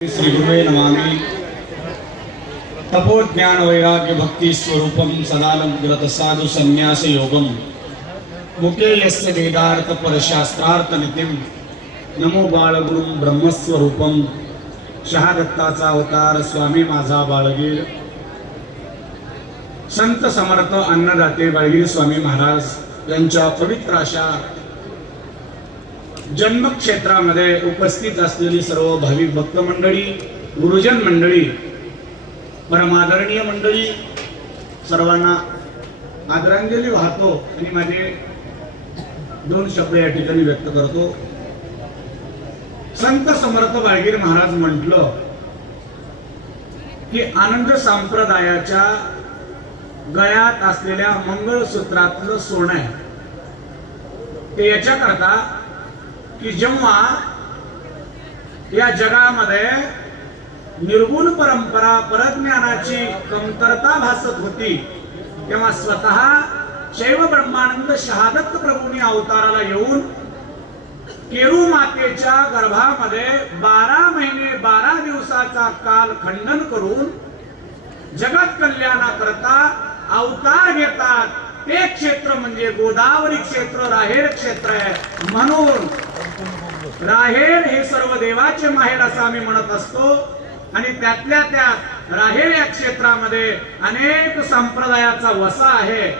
श्री गुरुवे नमामि। तपो ज्ञान वैराग्य भक्ति स्वरूपम सदानंद साधु संन्यास योगम मुखे यस्य वेदार्थ परशास्त्रार्थ नितिम नमो बाळगुरुं ब्रह्मस्वरूपम। शहादत्ताचा अवतार स्वामी माझा बाळगीर संत समर्थ अन्नदाते बाळगीर स्वामी महाराज यांच्या पवित्र अशा जन्मक्षेत्रामध्ये उपस्थित असलेली सर्व भाविक भक्त मंडळी, गुरुजन मंडळी, परमादरणीय मंडळी, सर्वांना आदरांजली वाहतो आणि माझे दोन शब्द या ठिकाणी व्यक्त करतो। संत समर्थ बाळगीर महाराज म्हटलं की आनंद संप्रदायाच्या गळ्यात असलेल्या मंगळसूत्रातलं सोनं आहे ते याच्याकरता की जेव्हा या जगामध्ये निर्गुण परंपरा परज्ञानाची कमतरता भासत होती तेव्हा स्वतः शैव ब्रह्मानंद शहादत्त प्रभूंनी अवताराला येऊन केरू मातेच्या गर्भामध्ये 12 महिने 12 दिवसाचा काल खंडन करून जगत कल्याणाकरता अवतार घेतात। ते क्षेत्र म्हणजे गोदावरी क्षेत्र, राहेर क्षेत्र आहे। म्हणून राहेर हे सर्व देवाचे माहेर असं आम्ही म्हणत असतो आणि त्यातल्या त्यात राहेर या क्षेत्रामध्ये अनेक संप्रदायाचा वसा आहे।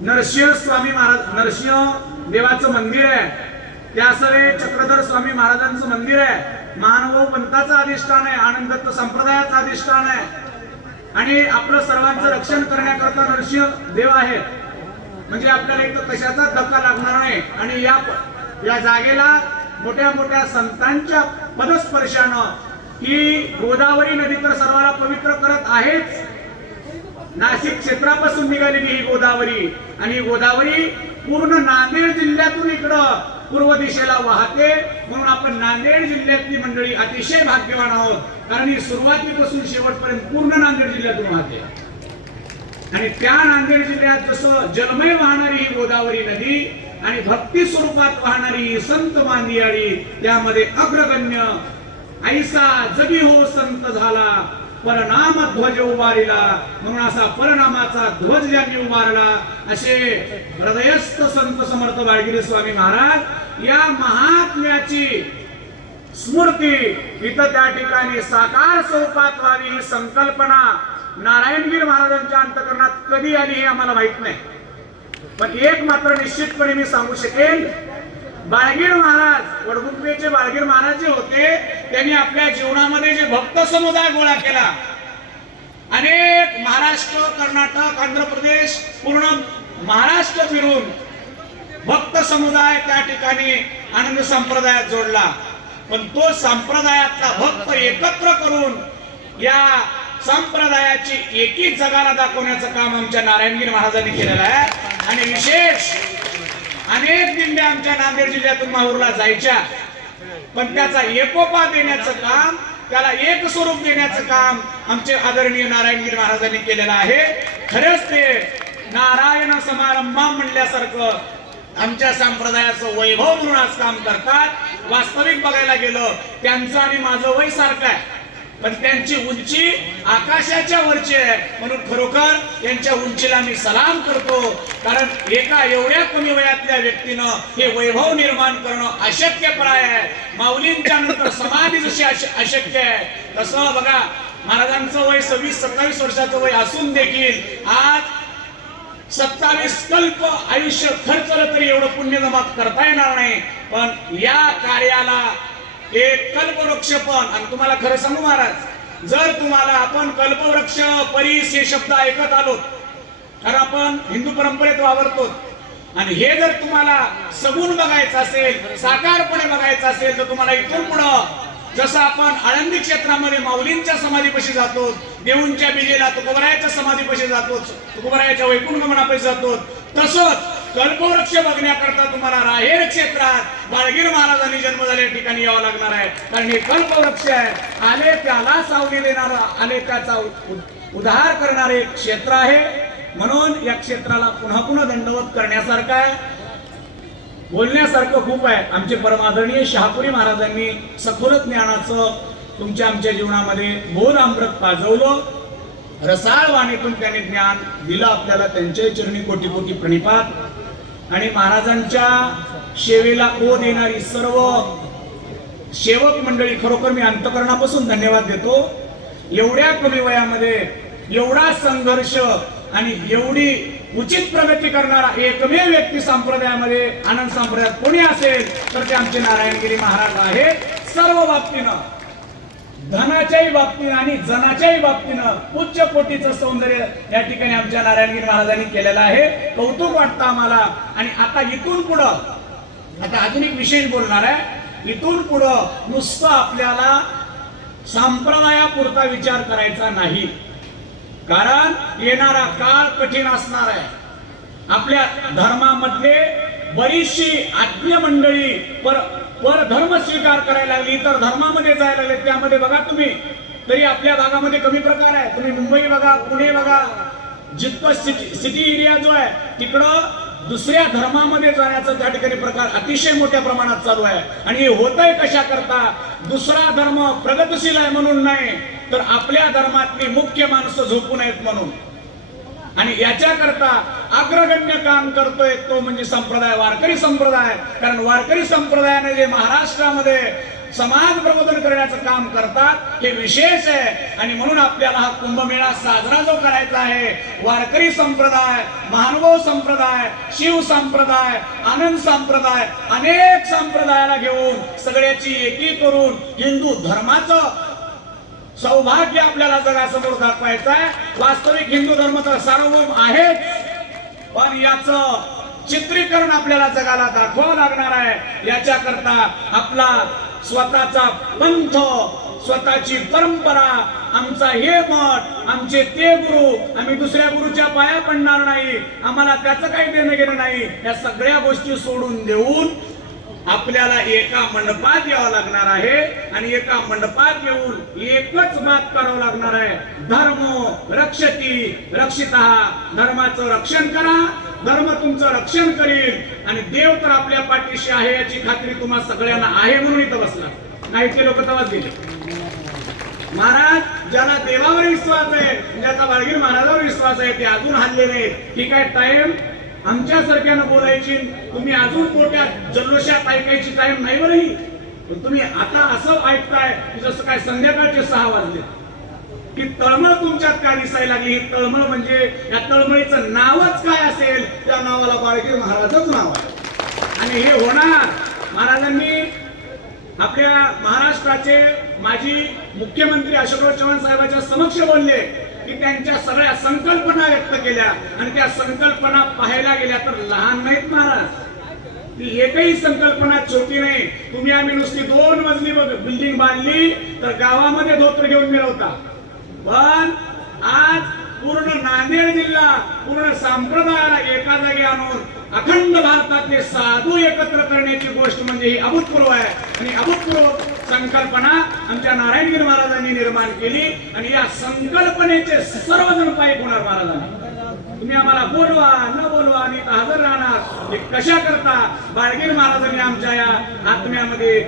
नरसिंह स्वामी महाराज, नरसिंह देवाचं मंदिर आहे, त्यासवे चक्रधर स्वामी महाराजांचं मंदिर आहे, महानुभाव पंथाचं अधिष्ठान आहे, आनंदत्त संप्रदायाचं अधिष्ठान आहे आणि आपलं सर्वांचं रक्षण करण्याकरता नरसिंह देव आहे। म्हणजे आपल्याला इथं कशाचा धक्का लागणार नाही आणि या जागेला मोठ्या मोठ्या संतांच्या पदस्पर्शानं ही गोदावरी नदी तर सर्वांना पवित्र करत आहेच। नाशिक क्षेत्रापासून निघालेली ही गोदावरी आणि ही गोदावरी पूर्ण नांदेड जिल्ह्यातून इकडं पूर्व दिशेला वाहते। म्हणून आपण नांदेड जिल्ह्यातली मंडळी अतिशय भाग्यवान आहोत, कारण ही सुरुवातीपासून शेवटपर्यंत पूर्ण नांदेड जिल्ह्यातून वाहते आणि त्या नांदेड जिल्ह्यात जसं जलमय वाहणारी ही गोदावरी नदी आणि भक्ती स्वरूपात वाहणारी ही संत मांदियाळी, त्यामध्ये अग्रगण्य ऐसा जगी हो संत झाला परनाम ध्वज उभारिला। म्हणून असा परनामाचा ध्वज ज्यांनी उभारला असे हृदयस्थ संत समर्थ बाळगीर स्वामी महाराज या महात्म्याची स्मृती इथं त्या ठिकाणी साकार स्वरूपात व्हावी ही संकल्पना नारायणगीर महाराजांच्या अंतःकरणात कधी आली हे आम्हाला माहित नाही, पण एक मात्र निश्चितपणे मी सांगू शकेन, बाळगीर महाराज वडगुंपेचे बाळगीर महाराज जे होते त्यांनी आपल्या जीवनामध्ये जे भक्त समुदाय गोळा केला, अनेक महाराष्ट्र, कर्नाटक, आंध्र प्रदेश, पूर्ण महाराष्ट्र फिरून भक्त समुदाय त्या ठिकाणी आनंद संप्रदायात जोडला, पण तो संप्रदायातला भक्त एकत्र करून या संप्रदायाची एकी जगाला दाखवण्याचं काम आमच्या नारायणगीर महाराजांनी केलेलं आहे। आणि विशेष अनेक दिंड्या आमच्या नांदेड जिल्ह्यातून माहूरला जायच्या, पण त्याचा एकोपा देण्याचं काम, त्याला एक स्वरूप देण्याचं काम आमचे आदरणीय नारायणगीर महाराजांनी केलेलं आहे। खरंच ते नारायण समारंभा म्हणल्यासारखं आमच्या संप्रदायाचं वैभव म्हणून आज काम करतात। वास्तविक बघायला गेलं त्यांचं आणि माझं वय सारखं आहे, पण त्यांची उंची आकाशाच्या वरची आहे। म्हणून खरोखर यांच्या उंचीला मी सलाम करतो, कारण एका एवढ्या कमी वयातल्या व्यक्तीनं हे वैभव निर्माण करणं अशक्यप्राय आहे। माऊलींच्या नंतर समाधी जशी अशक्य आहे तसं बघा, महाराजांचं वय 26-27 वर्षाचं वय असून देखील आज 27 कल्प आयुष्य खर्चलं तरी एवढं पुण्य जमा करता येणार नाही। पण या कार्याला एक कल्पवृक्ष पण, आणि तुम्हाला खरं सांगू महाराज, जर तुम्हाला आपण कल्पवृक्ष परीस हे शब्द ऐकत आलो, कारण आपण हिंदू परंपरेत वावरतो, आणि हे जर तुम्हाला सगुण बघायचं असेल, साकारपणे बघायचं असेल, तर तुम्हाला इथून पुढं जसं आपण आळंदी क्षेत्रामध्ये माऊलींच्या समाधीपाशी जातो, देऊंच्या बिजेला तुकोबरायाच्या समाधीपाशी जातो, तुकोबरायाच्या वैकुंठगमनापाशी जातो, तसंच कल्पवृक्ष बघण्याकरता तुम्हाला राहेर क्षेत्रात बाळगीर महाराजांनी जन्म झालेल्या ठिकाणी यावं लागणार आहे, कारण हे कल्पवृक्ष आहे। आले त्याला सावली देणारा, आले त्याचा उद्धार करणारे क्षेत्र आहे। म्हणून या क्षेत्राला पुन्हा पुन्हा दंडवत करण्यासारखं आहे। बोलण्यासारखं खूप आहे. आमचे परमादरणीय शहापुरी महाराजांनी सखोल ज्ञानाचं तुमच्या आमच्या जीवनामध्ये बोध अमृत पाजवलं. रसाळ वाणीतून त्यांनी ज्ञान दिलं आपल्याला. त्यांच्या चरणी कोटी कोटी प्रणिपात. आणि महाराजांच्या सेवेला ओढ देणारी सर्व सेवक मंडळी, खरोखर मी अंतकरणापासून धन्यवाद देतो. एवढ्या कमी वयामध्ये एवढा संघर्ष आणि एवढी उचित प्रगती करणारा एकमेव व्यक्ती संप्रदायामध्ये, आनंद संप्रदायात कोणी असेल तर ते आमचे नारायणगिरी महाराज आहे. सर्व बाबतीनं, धनाच्याही बाबतीनं आणि जनाच्याही बाबतीनं उच्च कोटीचं सौंदर्य या ठिकाणी आमच्या नारायणगिरी महाराजांनी केलेलं आहे. कौतुक वाटतं आम्हाला. आणि आता इथून पुढं, आता अजून एक विशेष बोलणार आहे. इथून पुढं नुसतं आपल्याला संप्रदायापुरता विचार करायचा नाही, कारण येणारा काळ कठीण असणार आहे. आपल्या धर्मामधले बरीचशी आत्मीय मंडळी परधर्म स्वीकार करायला लागली, इतर धर्मामध्ये जायला लागले. त्यामध्ये बघा तुम्ही, तरी आपल्या भागामध्ये कमी प्रकार आहे. तुम्ही मुंबई बघा, पुणे बघा, जितकं सिटी एरिया जो आहे तिकडं दुसऱ्या धर्मामध्ये जाण्याचा त्या ठिकाणी प्रकार अतिशय मोठ्या प्रमाणात चालू आहे. आणि हे होतंय कशा करता? दुसरा धर्म प्रगतशील आहे म्हणून नाही, तर आपल्या धर्मातली मुख्य माणसं झोपू नयेत म्हणून. आणि याच्या करता अग्रगण्य काम करतोय तो म्हणजे संप्रदाय, वारकरी संप्रदाय. कारण वारकरी संप्रदायाने जे महाराष्ट्रामध्ये समाज प्रबोधन करण्याचं काम करतात हे विशेष आहे. आणि म्हणून आपल्याला हा कुंभमेळा साजरा जो करायचा आहे, वारकरी संप्रदाय, महानुभाव संप्रदाय, शिव संप्रदाय, आनंद संप्रदाय, अनेक संप्रदायाला घेऊन सगळ्याची एकी करून हिंदू धर्माचं सौभाग्य आपल्याला जगासमोर दाखवायचं आहे. वास्तविक हिंदू धर्म तर सार्वभौम आहेच, पण याचं चित्रीकरण आपल्याला जगाला दाखवावं लागणार आहे. याच्या करता आपला स्वतःचा पंथ, स्वतःची परंपरा, आमचा हे मठ, आमचे ते गुरु, आम्ही दुसऱ्या गुरुच्या पाया पडणार नाही, आम्हाला त्याचं काही देणं घेणं नाही, या सगळ्या गोष्टी सोडून देऊन आपल्याला एका मंडपात यावं लागणार आहे. आणि एका मंडपात येऊन एकच बात करावं लागणार आहे, धर्म रक्षती रक्षितः, धर्माचं रक्षण करा, धर्म तुमचं रक्षण करील. आणि देव तर आपल्या पाठीशी आहे याची खात्री तुम्हा सगळ्यांना आहे म्हणून इथं बसला. नाही ते लोक तवाच दिले. महाराज ज्याला देवावर विश्वास आहे, ज्याचा बाळगीर महाराजावर विश्वास आहे, ते अजून हल्ले नाही. ठीक आहे, टाइम आमच्या सारख्यानं बोलायची, तुम्ही अजून मोठ्या जल्लोषात ऐकायची टाइम नाही बरं ही. पण तुम्ही आता असं ऐकताय की जसं काय संध्याकाळचे 6 वाजले. की तळमळ तुमच्यात काय दिसायला लागली? ही तळमळ म्हणजे या तळमळीचं नावच काय असेल, त्या नावाला बाळगीर महाराजच नाव आहे. आणि हे होणार. महाराजांनी आपल्या महाराष्ट्राचे माजी मुख्यमंत्री अशोकराव चव्हाण साहेबांच्या समक्ष बोलले की त्यांच्या सगळ्या संकल्पना व्यक्त केल्या. आणि त्या संकल्पना पाहायला गेल्या तर लहान नाहीत महाराज. ती एकही संकल्पना छोटी नाही. तुम्ही आम्ही नुसती 2 मजली बिल्डिंग बांधली तर गावामध्ये धोतर घेऊन मिळवता, पण आज पूर्ण नांदेड जिल्हा, पूर्ण संप्रदायाला एका जागी आणून अखंड भारतातले साधू एकत्र करण्याची गोष्ट म्हणजे ही अभूतपूर्व आहे. आणि अभूतपूर्व संकल्पना आमच्या नारायणगिरी महाराजांनी निर्माण केली. आणि या संकल्पनेचे सर्वजण पायी होणार महाराजांनी. तुम्ही आम्हाला बोलवा न बोलवा, आम्ही हजर राहणार. हे कशा करता? बाळगीर महाराजांनी आमच्या या आत्म्यामध्ये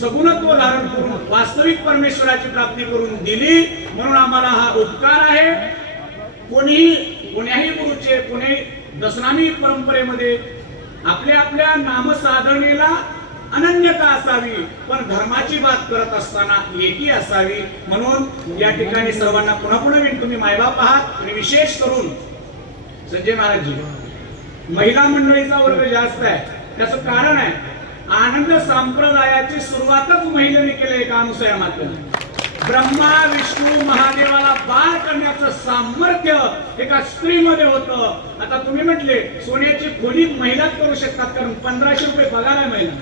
सगुणत्व धारण करून वास्तविक परमेश्वराची प्राप्ती करून दिली. म्हणून आम्हाला हा उपकार आहे. कोणीही गुरुचे, कोणी दशनामी परंपरेमध्ये आपल्या आपल्या नामसाधनेला अनन्यता असावी, पण धर्माची बात करत असताना एकी असावी. म्हणून या ठिकाणी सर्वांना पुन्हा पुन्हा मी, तुम्ही मायबाप आहात. आणि विशेष करून संजय महाराजजी, महिला मंडळीचा वर्ग जास्त आहे. त्याचं कारण आहे, आनंद संप्रदायाची सुरुवातच महिलेने केली एका अनुसयामार्फत. ब्रह्मा विष्णू महादेवाला बाळ करण्याचं सामर्थ्य एका स्त्रीमध्ये होतं. आता तुम्ही म्हटले सोन्याची खोली महिलाच करू शकतात, कारण 1500 रुपये पगार आहे महिला.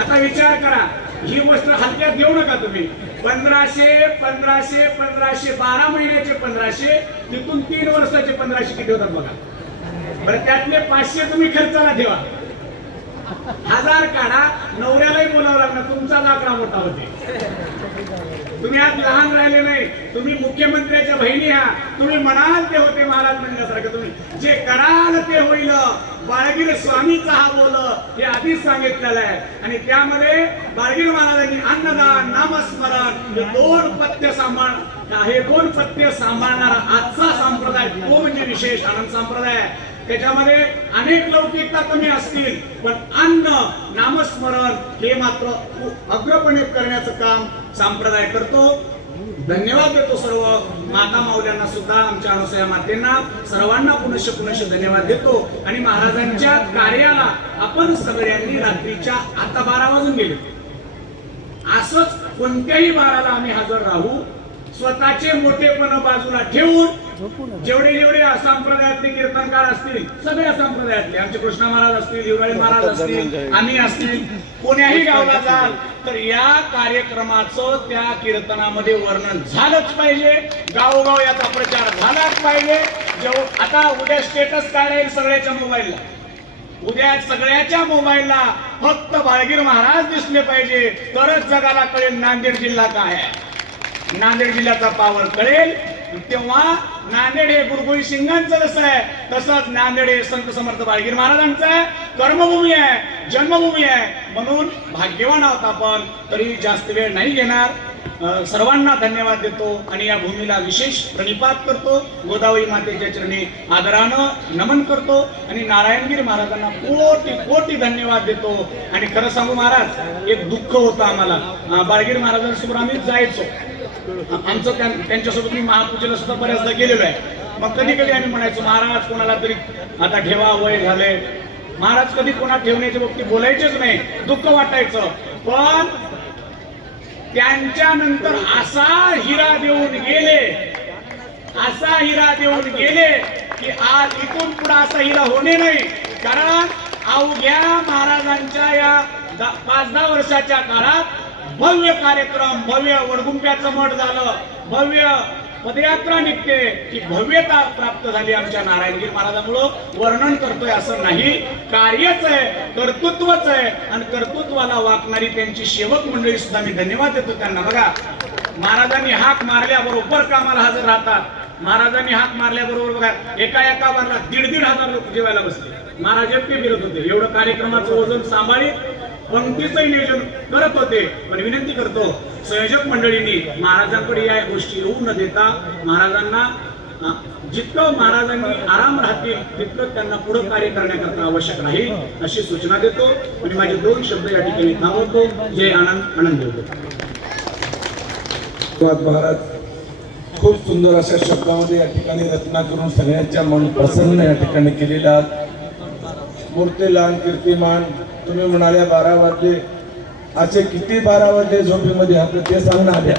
आता विचार करा, ही गोष्ट हलक्यात घेऊ नका तुम्ही. 1500 1500 1500, 12 महिन्याचे 1500, तिथून 3 वर्षाचे 1500 किती होतात बघा बरं. त्यातले 500 तुम्ही खर्चाला ठेवा. 1000 काढा, नवऱ्यालाही बोलावं लागणार, तुमचाच आकडा मोठा होते. तुम्ही आज लहान राहिले नाही, तुम्ही मुख्यमंत्र्याच्या बहिणी आहात, तुम्ही म्हणाल ते होते महाराज म्हणण्यासारखं, तुम्ही जे कराल ते होईल, बाळगीर स्वामीचा हा बोल हे आधीच सांगितलेलं आहे. आणि त्यामध्ये बाळगीर महाराजांनी अन्नदान, नामस्मरण हे 2 पथ्य हे 2 पथ्य सांभाळणारा आजचा संप्रदाय तो म्हणजे विशेष आनंद संप्रदाय. त्याच्यामध्ये अनेक लौकिकता कमी असतील, पण अन्न नामस्मरण हे मात्र अग्रपणे करण्याचं काम संप्रदाय करतो. धन्यवाद देतो सर्व माता माऊल्यांना सुद्धा, आमच्या अनुसया मातेंना सर्वांना पुनश्च धन्यवाद देतो. आणि महाराजांच्या कार्याला आपण सगळ्यांनी रात्रीच्या आता 12 वाजून गेले, असंच कोणत्याही बाराला आम्ही हजर राहू. स्वतःचे मोठेपण बाजूला ठेवून जेवढे जेवढे संप्रदायातले कीर्तनकार असतील, सगळ्या संप्रदायातले, आमचे कृष्ण महाराज असतील, युवराज महाराज असतील, आम्ही असतील, कोण्याही गावला जाल तर या कार्यक्रमाचं त्या कीर्तनामध्ये वर्णन झालंच पाहिजे. गावोगाव याचा प्रचार झालाच पाहिजे. आता उद्या स्टेटस काढेल सगळ्याच्या मोबाईलला, उद्या सगळ्याच्या मोबाईलला फक्त बाळगीर महाराज दिसले पाहिजे, तरच जगाला कळेल नांदेड जिल्हा काय आहे, नांदेड जिल्ह्याचा पावर कळेल. तेव्हा नांदेड हे गुरुगोविंद सिंगांचं जसं आहे, तसंच नांदेड हे संत समर्थ बाळगीर महाराजांचं आहे, कर्मभूमी आहे, जन्मभूमी आहे. म्हणून भाग्यवान आहोत आपण. तरी जास्त वेळ नाही घेणार, सर्वांना धन्यवाद देतो आणि या भूमीला विशेष प्रणिपात करतो. गोदावरी मातेच्या चरणी आदरानं नमन करतो आणि नारायणगिरी महाराजांना कोटी कोटी धन्यवाद देतो. आणि खरं सांगू महाराज, एक दुःख होतं आम्हाला, बाळगीर महाराजांसोबत आम्ही जायचो, आमचं त्यांच्यासोबत मी महापूजेला सुद्धा बऱ्याचदा गेलेलो आहे. मग कधी कधी आम्ही म्हणायचो, महाराज कोणाला तरी आता ठेवा, वय झाले. महाराज कधी कोणा ठेवण्याच्या बाबतीत बोलायचेच नाही, दुःख वाटायचं. पण त्यांच्यानंतर असा हिरा देऊन गेले, असा हिरा देऊन गेले की आज इथून पुढे असा हिरा होणे नाही. कारण अवघ्या महाराजांच्या या 5-10 वर्षाच्या काळात भव्य कार्यक्रम, भव्य वडगुंप्याचं मठ झालं, भव्य पदयात्रा निघते, की भव्यता प्राप्त झाली आमच्या नारायणगिरी महाराजांमुळं. वर्णन करतोय असं नाही, कार्यच आहे, कर्तृत्वच आहे. आणि कर्तृत्वाला वाकणारी त्यांची सेवक मंडळी सुद्धा मी धन्यवाद देतो त्यांना. बघा, महाराजांनी हाक मारल्याबरोबर कामाला हजर राहतात. महाराजांनी हाक मारल्याबरोबर बघा, एका बारला 1,500 लोक जेवायला बसले. महाराज एकटे फिरत होते, एवढं कार्यक्रमाचं वजन सांभाळीत पंक्तीचं नियोजन करत होते. पण विनंती करतो संयोजक मंडळींनी महाराजांकडे या गोष्टी येऊ न देता, महाराजांना जितकं महाराजांनी आराम राहतील तितकं त्यांना पुढे कार्य करण्याकरता आवश्यक राहील अशी सूचना देतो. आणि माझे 2 शब्द या ठिकाणी थांबवतो. जय आनंद, आनंद देतो. महाराज खूप सुंदर अशा शब्दामध्ये या ठिकाणी रचना करून सगळ्यांच्या मन प्रसन्न या ठिकाणी केलेल्या मूर्ती लहान कीर्तिमान. तुम्ही म्हणाल्या 12 वाजले, असे किती 12 वाजले झोपेमध्ये आपलं ते सांगणार आल्या.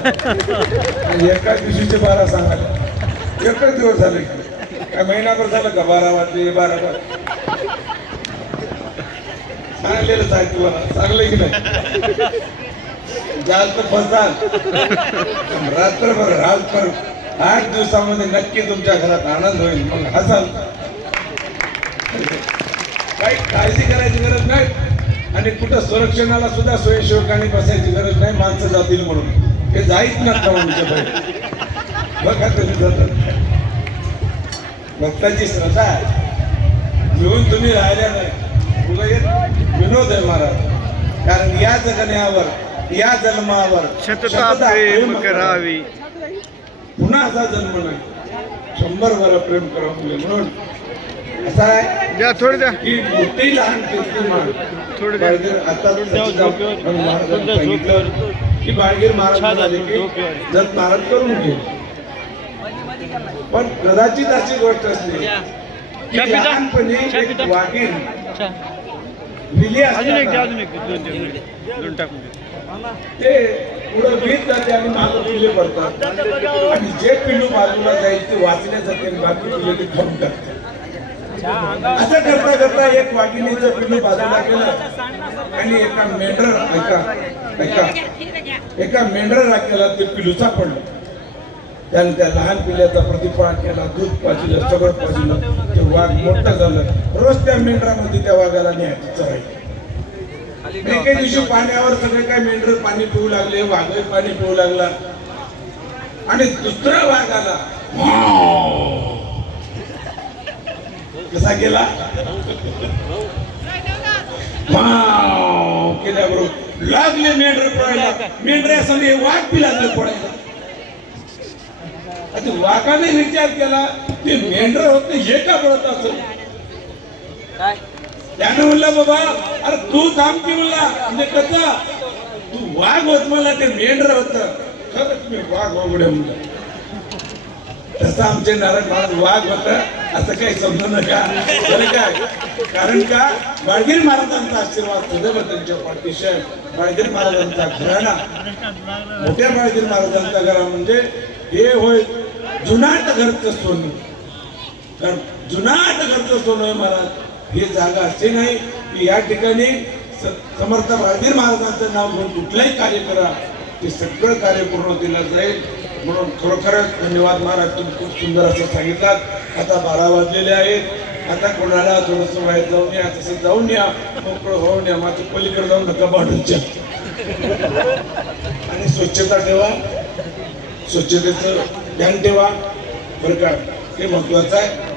आणि एका दिवशीचे 12 सांगायला एकच दिवस झाले, काय महिनाभर झालं का 12 वाजले 12 वाजले सांगलेलंच आहे तुम्हाला, सांगलं की नाही. जास्त फसाल रात्रभर 8 दिवसामध्ये नक्की तुमच्या घरात आनंद होईल, मग हसाल. काही काळजी करायची गरज नाही आणि कुठं संरक्षणाला सुद्धा स्वयंसेवकांनी बसायची गरज नाही, माणसं जातील म्हणून. हे जाईच नसतं आमच्या बाई. बघा तुम्ही जातात, भक्ताची श्रद्धा घेऊन तुम्ही राहिल्या नाही. विनोद आहे महाराज, कारण या जगण्यावर, या जन्मावर सतता प्रेम करावी, पुन्हा असा जन्म नाही, 100 वर प्रेम करावं. म्हणून असा आहे द्या थोडं द्या की मोठी लहान कीर्तिमान थोडं द्या. आता की बाळगीर महाराज झाले की जत महाराज करून घे. पण कदाचित अशी गोष्ट असते की लहानपणी एक वाघीर लिली असते, ते पुढे वीज जाते आणि मागं पिल्ले पडतात. आणि जे पिल्लू बाजूला जाईल ते वाचण्यासाठी आणि बाकी पिल्ले ते खाऊन टाकतात. असं करता करता एक वाघिणीचं पिल्लू बाजूला गेलं आणि एका मेंढरा राखेला ते पिल्लू सापडलं. त्याने त्या लहान पिल्ल्याचा प्रतिपान केला, दूध पाजलं, सगळं पाजलं. ते वाघ मोठं झालं. रोज त्या मेंढरामध्ये त्या वाघाला न्यायची चराई. एके दिवशी पाण्यावर सगळे काय मेंढर पाणी पिऊ लागले, वाघ पाणी पिऊ लागला आणि दुसरा वाघ आला, कसा गेला, केल्याबरोबर लागले मेंढर पळायला, मेंढऱ्यासाठी वाघ पी लागले पळायला. आता वाघाने विचार केला ते मेंढर होते हे का पळत असेल, त्याने म्हणलं बाबा अरे तू थांब की म्हणला, म्हणजे कसा तू वाघ होत मला ते मेंढर होत, खरंच मी वाघ वगडे म्हणलं. तसं आमचे नारायण महाराज वाघ होत असं काही समजू नका बरं काय, कारण का बाळगीर महाराजांचा आशीर्वाद सदैव त्यांच्या पाठीशी, बाळगीर महाराजांचा घराणा, मोठ्या बाळगीर महाराजांचा घराणा म्हणजे हे होय जुनाट घरचं सोनं. कारण जुनाट घरचं सोनं महाराज ही जागा अशी नाही की या ठिकाणी समर्थ बाळगीर महाराजांचं नाव घेऊन कुठलंही कार्य करा, ते सगळं कार्य पूर्ण केलं जाईल. म्हणून खरोखरच धन्यवाद महाराज, तुम्ही खूप सुंदर असं सांगितलात. आता 12 वाजलेले आहेत, आता कोणाला थोडंसं बाहेर जाऊन या, तसं जाऊन या, मोकळं होऊन या, माझं पलीकडे जाऊन नका बाटूच्या. आणि स्वच्छता ठेवा, स्वच्छतेचं ध्यान ठेवा बरं का, हे महत्वाचं आहे.